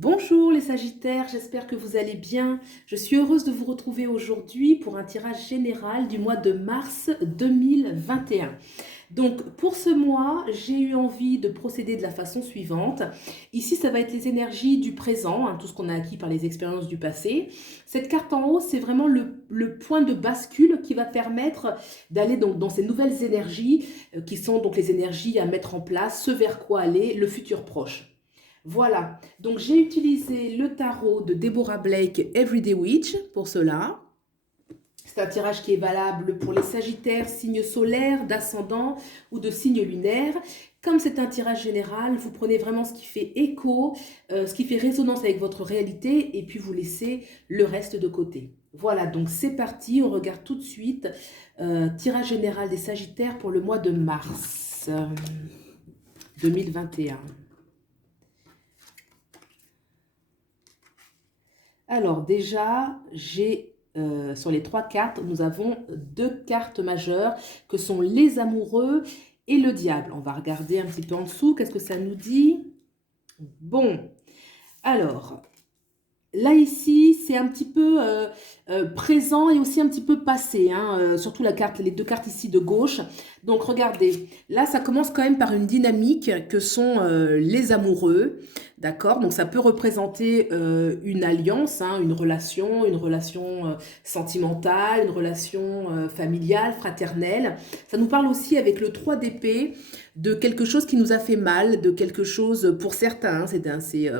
Bonjour les Sagittaires, j'espère que vous allez bien. Je suis heureuse de vous retrouver aujourd'hui pour un tirage général du mois de mars 2021. Donc pour ce mois, j'ai eu envie de procéder de la façon suivante. Ici, ça va être les énergies du présent, tout ce qu'on a acquis par les expériences du passé. Cette carte en haut, c'est vraiment le point de bascule qui va permettre d'aller donc dans ces nouvelles énergies qui sont donc les énergies à mettre en place, ce vers quoi aller, le futur proche. Voilà, donc j'ai utilisé le tarot de Deborah Blake Everyday Witch pour cela. C'est un tirage qui est valable pour les Sagittaires, signes solaires, d'ascendant ou de signes lunaires. Comme c'est un tirage général, vous prenez vraiment ce qui fait écho, ce qui fait résonance avec votre réalité et puis vous laissez le reste de côté. Voilà, donc c'est parti, on regarde tout de suite tirage général des Sagittaires pour le mois de mars 2021. Alors déjà, sur les trois cartes, nous avons deux cartes majeures que sont les amoureux et le diable. On va regarder un petit peu en dessous, qu'est-ce que ça nous dit? Bon, alors, là ici, c'est un petit peu présent et aussi un petit peu passé, surtout les deux cartes ici de gauche. Donc regardez, là ça commence quand même par une dynamique que sont les amoureux, d'accord? Donc ça peut représenter une alliance, une relation sentimentale, une relation familiale, fraternelle. Ça nous parle aussi avec le 3 d'épée de quelque chose qui nous a fait mal, de quelque chose pour certains,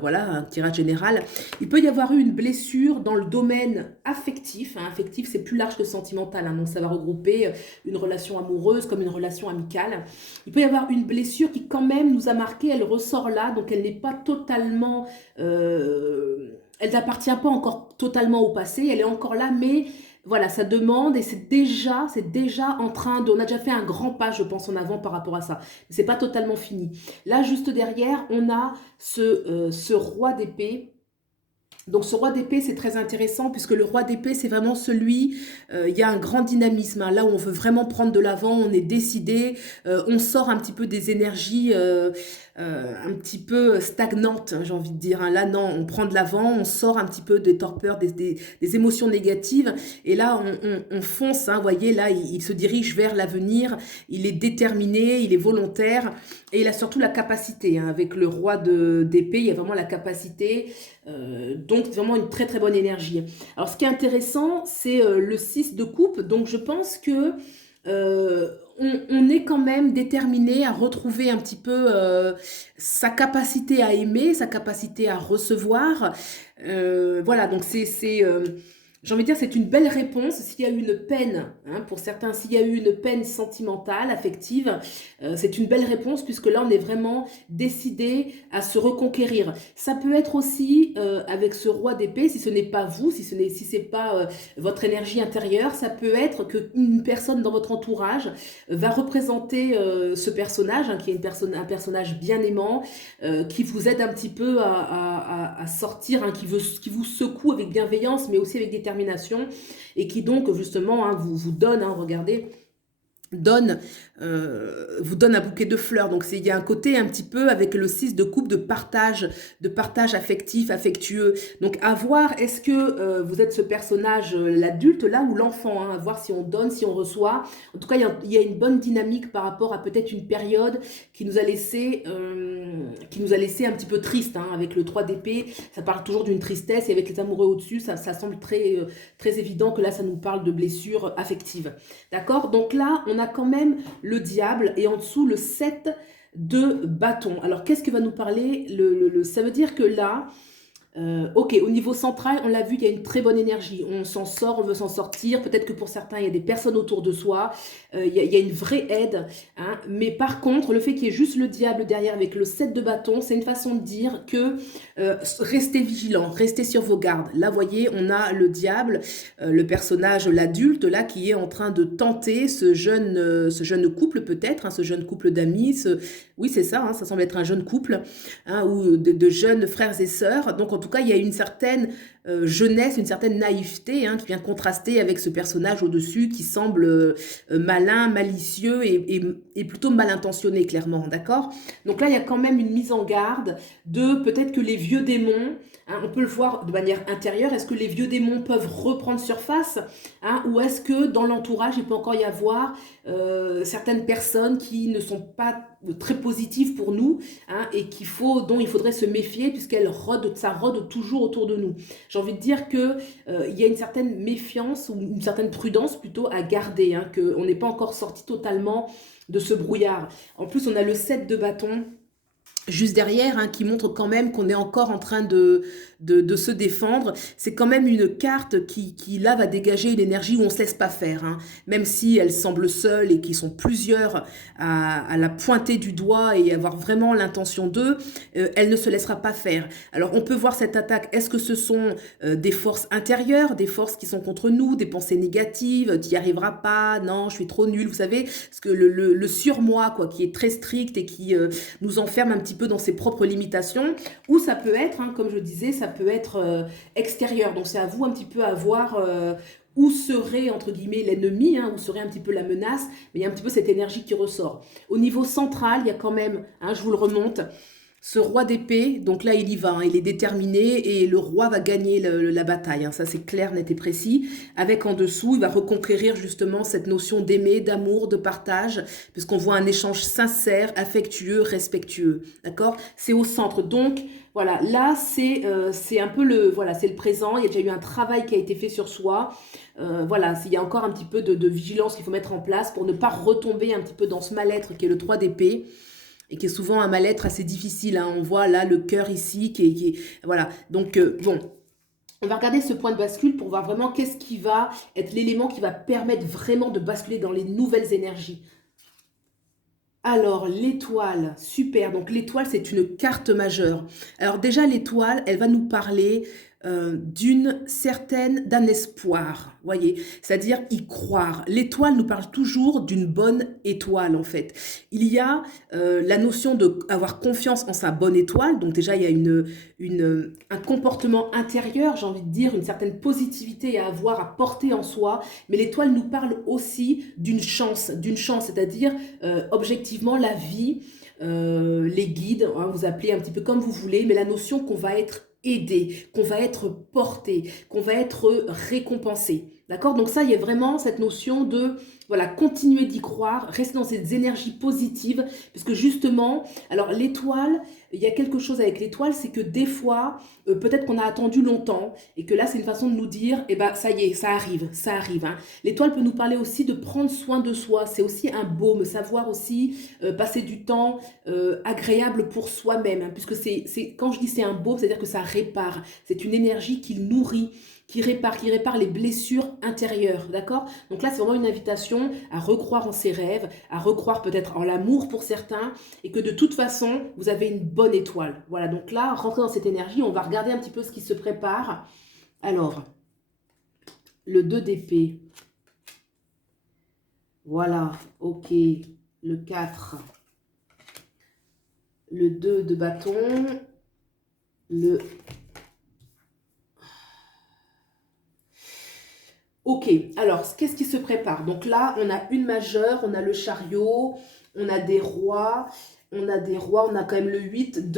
voilà un tirage général. Il peut y avoir eu une blessure dans le domaine affectif. Affectif, c'est plus large que sentimental. Donc, ça va regrouper une relation amoureuse comme une relation amicale. Il peut y avoir une blessure qui, quand même, nous a marqué. Elle ressort là. Donc, elle n'est pas totalement... elle n'appartient pas encore totalement au passé. Elle est encore là, mais... Voilà, ça demande et c'est déjà en train de... On a déjà fait un grand pas, je pense, en avant par rapport à ça. C'est pas totalement fini. Là, juste derrière, on a ce roi d'épée. Donc ce roi d'épée, c'est très intéressant puisque le roi d'épée, c'est vraiment celui, il y a un grand dynamisme, là où on veut vraiment prendre de l'avant, on est décidé, on sort un petit peu des énergies un petit peu stagnantes, j'ai envie de dire. Là, non, on prend de l'avant, on sort un petit peu des torpeurs, des émotions négatives, et là, on fonce, vous voyez, là, il se dirige vers l'avenir, il est déterminé, il est volontaire, et il a surtout la capacité, avec le roi d'épée, il y a vraiment la capacité. Donc vraiment une très très bonne énergie. Alors ce qui est intéressant, c'est le 6 de coupe. Donc je pense que on est quand même déterminé à retrouver un petit peu sa capacité à aimer, sa capacité à recevoir. Voilà, donc j'ai envie de dire, c'est une belle réponse. S'il y a eu une peine, pour certains, s'il y a eu une peine sentimentale, affective, c'est une belle réponse puisque là, on est vraiment décidé à se reconquérir. Ça peut être aussi avec ce roi d'épée, si ce n'est pas vous, si c'est pas votre énergie intérieure, ça peut être qu'une personne dans votre entourage va représenter ce personnage, qui est un personnage bien aimant, qui vous aide un petit peu à sortir, qui vous secoue avec bienveillance, mais aussi avec détermination, et qui donc justement vous donne, regardez, vous donne un bouquet de fleurs. Donc il y a un côté un petit peu avec le 6 de coupe de partage affectif, affectueux. Donc à voir, est-ce que vous êtes ce personnage, l'adulte là, ou l'enfant, à voir si on donne, si on reçoit. En tout cas, il y a une bonne dynamique par rapport à peut-être une période qui nous a laissé un petit peu triste, avec le 3 d'épée. Ça parle toujours d'une tristesse, et avec les amoureux au-dessus, ça semble très, très évident que là, ça nous parle de blessures affectives. D'accord? Donc là, on a quand même le diable et en dessous le 7 de bâton. Alors qu'est-ce que va nous parler ça veut dire que là, ok, au niveau central, on l'a vu, il y a une très bonne énergie. On s'en sort, on veut s'en sortir. Peut-être que pour certains, il y a des personnes autour de soi. Il y a une vraie aide. Mais par contre, le fait qu'il y ait juste le diable derrière avec le 7 de bâton, c'est une façon de dire que restez vigilants, restez sur vos gardes. Là, vous voyez, on a le diable, le personnage, l'adulte, là, qui est en train de tenter ce jeune couple peut-être, ce jeune couple d'amis. Oui, c'est ça, ça semble être un jeune couple, ou de jeunes frères et sœurs. Donc, en tout cas, il y a une certaine jeunesse, une certaine naïveté qui vient contraster avec ce personnage au-dessus qui semble malin, malicieux et plutôt mal intentionné, clairement, d'accord? Donc là, il y a quand même une mise en garde de peut-être que les vieux démons, on peut le voir de manière intérieure, est-ce que les vieux démons peuvent reprendre surface, ou est-ce que dans l'entourage, il peut encore y avoir certaines personnes qui ne sont pas très positives pour nous et dont il faudrait se méfier ça rôde toujours autour de nous. J'ai envie de dire que il y a une certaine méfiance ou une certaine prudence plutôt à garder, qu'on n'est pas encore sorti totalement de ce brouillard. En plus, on a le 7 de bâton juste derrière, qui montre quand même qu'on est encore en train de se défendre. C'est quand même une carte qui là, va dégager une énergie où on ne se laisse pas faire. Même si elle semble seule et qu'ils sont plusieurs à la pointer du doigt et avoir vraiment l'intention d'eux, elle ne se laissera pas faire. Alors, on peut voir cette attaque. Est-ce que ce sont des forces intérieures, des forces qui sont contre nous, des pensées négatives, tu n'y arriveras pas, non, je suis trop nulle, vous savez, parce que le surmoi, quoi, qui est très strict et qui nous enferme un petit peu dans ses propres limitations, ou ça peut être, comme je disais, ça peut être extérieur. Donc c'est à vous un petit peu à voir où serait, entre guillemets, l'ennemi, où serait un petit peu la menace, mais il y a un petit peu cette énergie qui ressort. Au niveau central, il y a quand même, je vous le remonte, ce roi d'épée, donc là il y va, il est déterminé et le roi va gagner la bataille, ça c'est clair, net et précis, avec en dessous, il va reconquérir justement cette notion d'aimer, d'amour, de partage, puisqu'on voit un échange sincère, affectueux, respectueux, d'accord? C'est au centre, donc voilà, là c'est un peu c'est le présent, il y a déjà eu un travail qui a été fait sur soi, voilà, il y a encore un petit peu de vigilance qu'il faut mettre en place pour ne pas retomber un petit peu dans ce mal-être qui est le 3 d'épée, et qui est souvent un mal-être assez difficile. On voit là le cœur ici, voilà. Donc, bon, on va regarder ce point de bascule pour voir vraiment qu'est-ce qui va être l'élément qui va permettre vraiment de basculer dans les nouvelles énergies. Alors, l'étoile, super. Donc, l'étoile, c'est une carte majeure. Alors, déjà, l'étoile, elle va nous parler d'un espoir, voyez, c'est-à-dire y croire. L'étoile nous parle toujours d'une bonne étoile, en fait. Il y a la notion d'avoir confiance en sa bonne étoile, donc déjà il y a un comportement intérieur, j'ai envie de dire, une certaine positivité à avoir, à porter en soi, mais l'étoile nous parle aussi d'une chance, c'est-à-dire objectivement la vie, les guides, vous appelez un petit peu comme vous voulez, mais la notion qu'on va être aidé, qu'on va être porté, qu'on va être récompensé. D'accord? Donc ça, il y a vraiment cette notion de, voilà, continuer d'y croire, rester dans ces énergies positives, parce que justement, alors l'étoile, il y a quelque chose avec l'étoile, c'est que des fois, peut-être qu'on a attendu longtemps, et que là, c'est une façon de nous dire, ça y est, ça arrive. L'étoile peut nous parler aussi de prendre soin de soi, c'est aussi un baume, savoir aussi passer du temps agréable pour soi-même, puisque quand je dis c'est un baume, c'est-à-dire que ça répare, c'est une énergie qui nourrit, qui répare les blessures intérieures, d'accord? Donc là, c'est vraiment une invitation à recroire en ses rêves, à recroire peut-être en l'amour pour certains, et que de toute façon, vous avez une bonne étoile. Voilà, donc là, rentrez dans cette énergie, on va regarder un petit peu ce qui se prépare. Alors, le 2 d'épée. Voilà, ok. Le 4. Le 2 de bâton. Ok, alors, qu'est-ce qui se prépare? Donc là, on a une majeure, on a le chariot, on a des rois, on a quand même le 8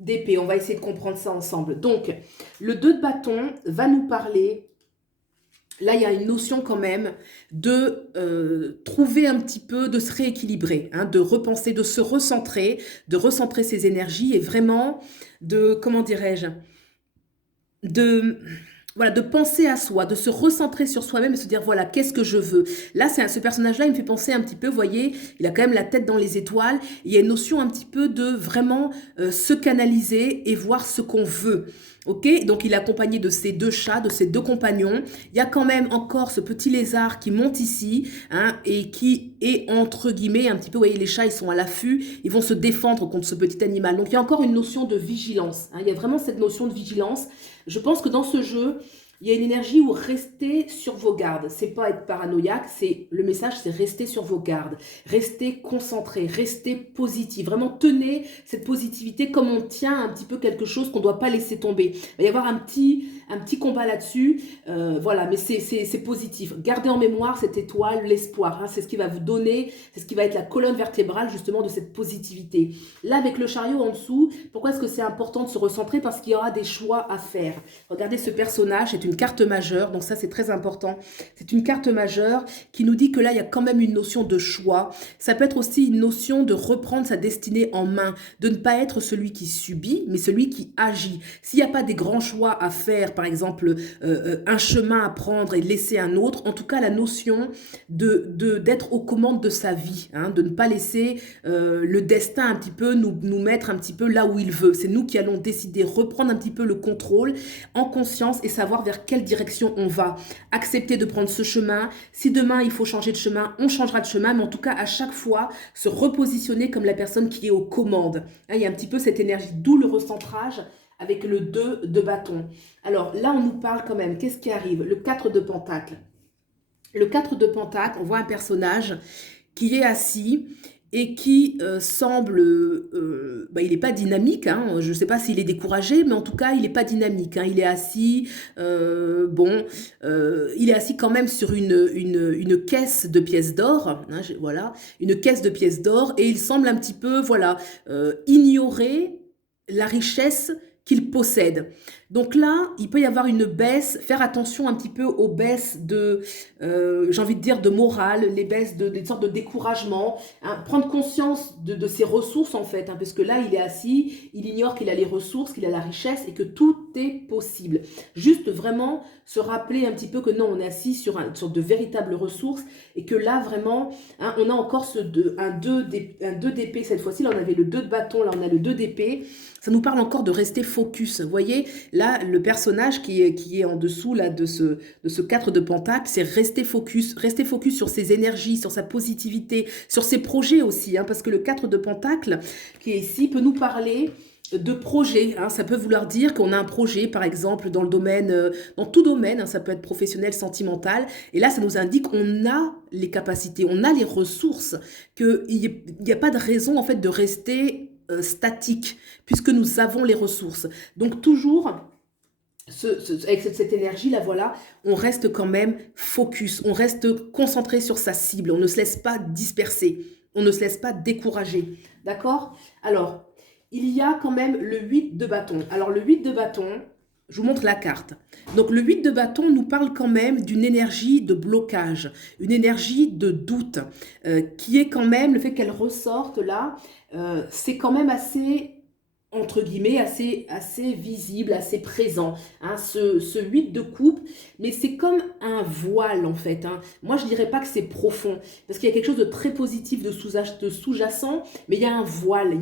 d'épée. On va essayer de comprendre ça ensemble. Donc, le 2 de bâton va nous parler, là, il y a une notion quand même de trouver un petit peu, de se rééquilibrer, de repenser, de se recentrer, de recentrer ses énergies et vraiment comment dirais-je, voilà, de penser à soi, de se recentrer sur soi-même et se dire, voilà, qu'est-ce que je veux? Là, ce personnage-là, il me fait penser un petit peu, vous voyez, il a quand même la tête dans les étoiles. Il y a une notion un petit peu de vraiment se canaliser et voir ce qu'on veut. Ok, donc il est accompagné de ses 2 chats, de ses 2 compagnons. Il y a quand même encore ce petit lézard qui monte ici et qui est entre guillemets un petit peu, vous voyez, les chats, ils sont à l'affût, ils vont se défendre contre ce petit animal. Donc il y a encore une notion de vigilance. Il y a vraiment cette notion de vigilance. Je pense que dans ce jeu, Il y a une énergie où rester sur vos gardes. C'est pas être paranoïaque, c'est le message, c'est rester sur vos gardes. Rester concentré, rester positif. Vraiment tenez cette positivité comme on tient un petit peu quelque chose qu'on ne doit pas laisser tomber. Il va y avoir un petit combat là-dessus. Voilà, mais c'est positif. Gardez en mémoire cette étoile, l'espoir. Hein, c'est ce qui va vous donner, c'est ce qui va être la colonne vertébrale justement de cette positivité. Là, avec le chariot en dessous, pourquoi est-ce que c'est important de se recentrer? Parce qu'il y aura des choix à faire. Regardez ce personnage, c'est une carte majeure, donc ça c'est très important. C'est une carte majeure qui nous dit que là, il y a quand même une notion de choix. Ça peut être aussi une notion de reprendre sa destinée en main, de ne pas être celui qui subit, mais celui qui agit. S'il n'y a pas des grands choix à faire, par exemple, un chemin à prendre et laisser un autre, en tout cas la notion d'être aux commandes de sa vie, hein, de ne pas laisser le destin un petit peu nous mettre un petit peu là où il veut. C'est nous qui allons décider, reprendre un petit peu le contrôle en conscience et savoir vers quelle direction on va. Accepter de prendre ce chemin. Si demain il faut changer de chemin, on changera de chemin, mais en tout cas à chaque fois se repositionner comme la personne qui est aux commandes. Hein, il y a un petit peu cette énergie, d'où le recentrage avec le 2 de bâton. Alors là on nous parle quand même, qu'est-ce qui arrive? Le 4 de pentacle. Le 4 de pentacle, on voit un personnage qui est assis et qui semble, il n'est pas dynamique, hein, je ne sais pas s'il est découragé, mais en tout cas, il n'est pas dynamique, hein, il est assis, il est assis quand même sur une caisse de pièces d'or, hein, voilà, une caisse de pièces d'or, et il semble un petit peu, voilà, ignorer la richesse qu'il possède. Donc là, il peut y avoir une baisse, faire attention un petit peu aux baisses de, j'ai envie de dire, de morale, les baisses des sortes de découragement, hein, prendre conscience de ses ressources en fait, hein, parce que là, il est assis, il ignore qu'il a les ressources, qu'il a la richesse et que tout est possible. Juste vraiment se rappeler un petit peu que non, on est assis sur une sorte de véritables ressources et que là, vraiment, hein, on a encore un 2 d'épée cette fois-ci, là on avait le 2 de bâton, là on a le 2 d'épée. Ça nous parle encore de rester focus. Vous voyez, là, le personnage qui est en dessous là, de ce 4 de pentacle, c'est rester focus sur ses énergies, sur sa positivité, sur ses projets aussi. Hein, parce que le 4 de pentacle, qui est ici, peut nous parler de projet, hein, ça peut vouloir dire qu'on a un projet, par exemple, dans le domaine, dans tout domaine, hein, ça peut être professionnel, sentimental, et là, ça nous indique qu'on a les capacités, on a les ressources, qu'il n'y a pas de raison, en fait, de rester statique, puisque nous avons les ressources. Donc, toujours, avec cette énergie-là, voilà, on reste quand même focus, on reste concentré sur sa cible, on ne se laisse pas disperser, on ne se laisse pas décourager, d'accord? Alors, il y a quand même le 8 de bâton. Alors, le 8 de bâton, je vous montre la carte. Donc, le 8 de bâton nous parle quand même d'une énergie de blocage, une énergie de doute, qui est quand même, le fait qu'elle ressorte là, c'est quand même assez, entre guillemets, assez visible, assez présent, hein, ce 8 de coupe, mais c'est comme un voile en fait. Hein. Moi, je dirais pas que c'est profond, parce qu'il y a quelque chose de très positif, de sous-jacent, mais il y a un voile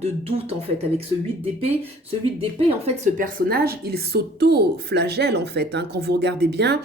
de doute en fait, avec ce 8 d'épée. Ce 8 d'épée, en fait, ce personnage, il s'auto-flagelle en fait, hein, quand vous regardez bien,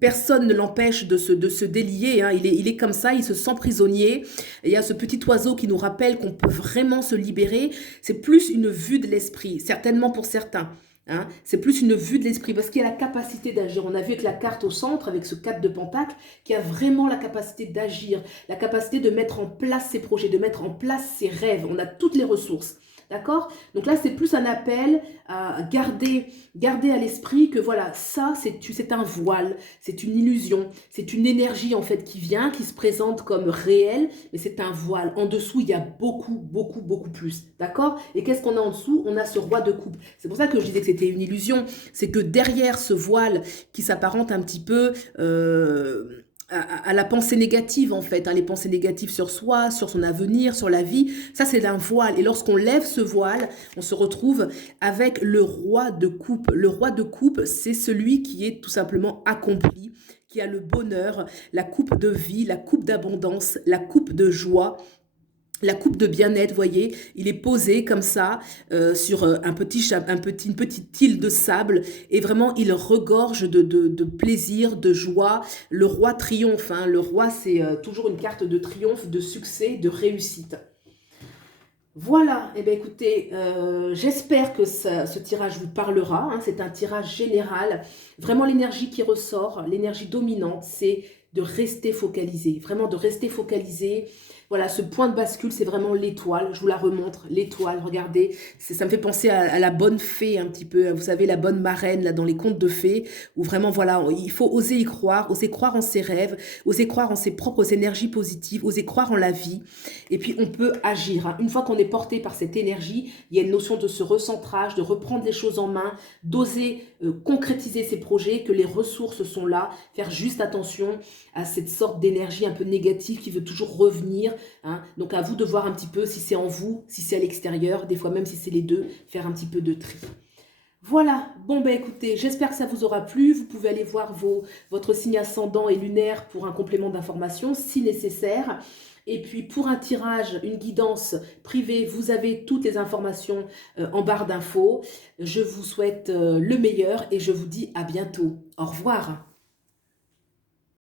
personne ne l'empêche de se délier, hein. Il est comme ça, il se sent prisonnier. Et il y a ce petit oiseau qui nous rappelle qu'on peut vraiment se libérer. C'est plus une vue de l'esprit, certainement pour certains. Hein, c'est plus une vue de l'esprit parce qu'il y a la capacité d'agir. On a vu avec la carte au centre, avec ce 4 de pentacle, qui a vraiment la capacité d'agir, la capacité de mettre en place ses projets, de mettre en place ses rêves. On a toutes les ressources. D'accord? Donc là, c'est plus un appel à garder à l'esprit que voilà, ça, c'est un voile, c'est une illusion, c'est une énergie en fait qui vient, qui se présente comme réelle, mais c'est un voile. En dessous, il y a beaucoup, beaucoup, beaucoup plus. D'accord? Et qu'est-ce qu'on a en dessous? On a ce roi de coupe. C'est pour ça que je disais que c'était une illusion. C'est que derrière ce voile qui s'apparente un petit peu à la pensée négative en fait, hein, les pensées négatives sur soi, sur son avenir, sur la vie, ça c'est un voile. Et lorsqu'on lève ce voile, on se retrouve avec le roi de coupe. Le roi de coupe, c'est celui qui est tout simplement accompli, qui a le bonheur, la coupe de vie, la coupe d'abondance, la coupe de joie. La coupe de bien-être, voyez, il est posé comme ça sur une petite île de sable et vraiment il regorge de plaisir, de joie. Le roi triomphe, hein. Le roi c'est toujours une carte de triomphe, de succès, de réussite. Voilà, et bien écoutez, j'espère que ce tirage vous parlera, hein. C'est un tirage général. Vraiment l'énergie qui ressort, l'énergie dominante, c'est de rester focalisé, vraiment de rester focalisé. Voilà, ce point de bascule, c'est vraiment l'étoile. Je vous la remontre, l'étoile, regardez. Ça me fait penser à la bonne fée un petit peu. Vous savez, la bonne marraine, là, dans les contes de fées, où vraiment, voilà, il faut oser y croire, oser croire en ses rêves, oser croire en ses propres énergies positives, oser croire en la vie. Et puis, on peut agir, hein. Une fois qu'on est porté par cette énergie, il y a une notion de ce recentrage, de reprendre les choses en main, d'oser concrétiser ses projets, que les ressources sont là, faire juste attention à cette sorte d'énergie un peu négative qui veut toujours revenir, hein. Donc, à vous de voir un petit peu si c'est en vous, si c'est à l'extérieur, des fois même si c'est les deux, faire un petit peu de tri. Voilà, bon ben écoutez, j'espère que ça vous aura plu. Vous pouvez aller voir votre signe ascendant et lunaire pour un complément d'information si nécessaire. Et puis pour un tirage, une guidance privée, vous avez toutes les informations en barre d'infos. Je vous souhaite le meilleur et je vous dis à bientôt. Au revoir.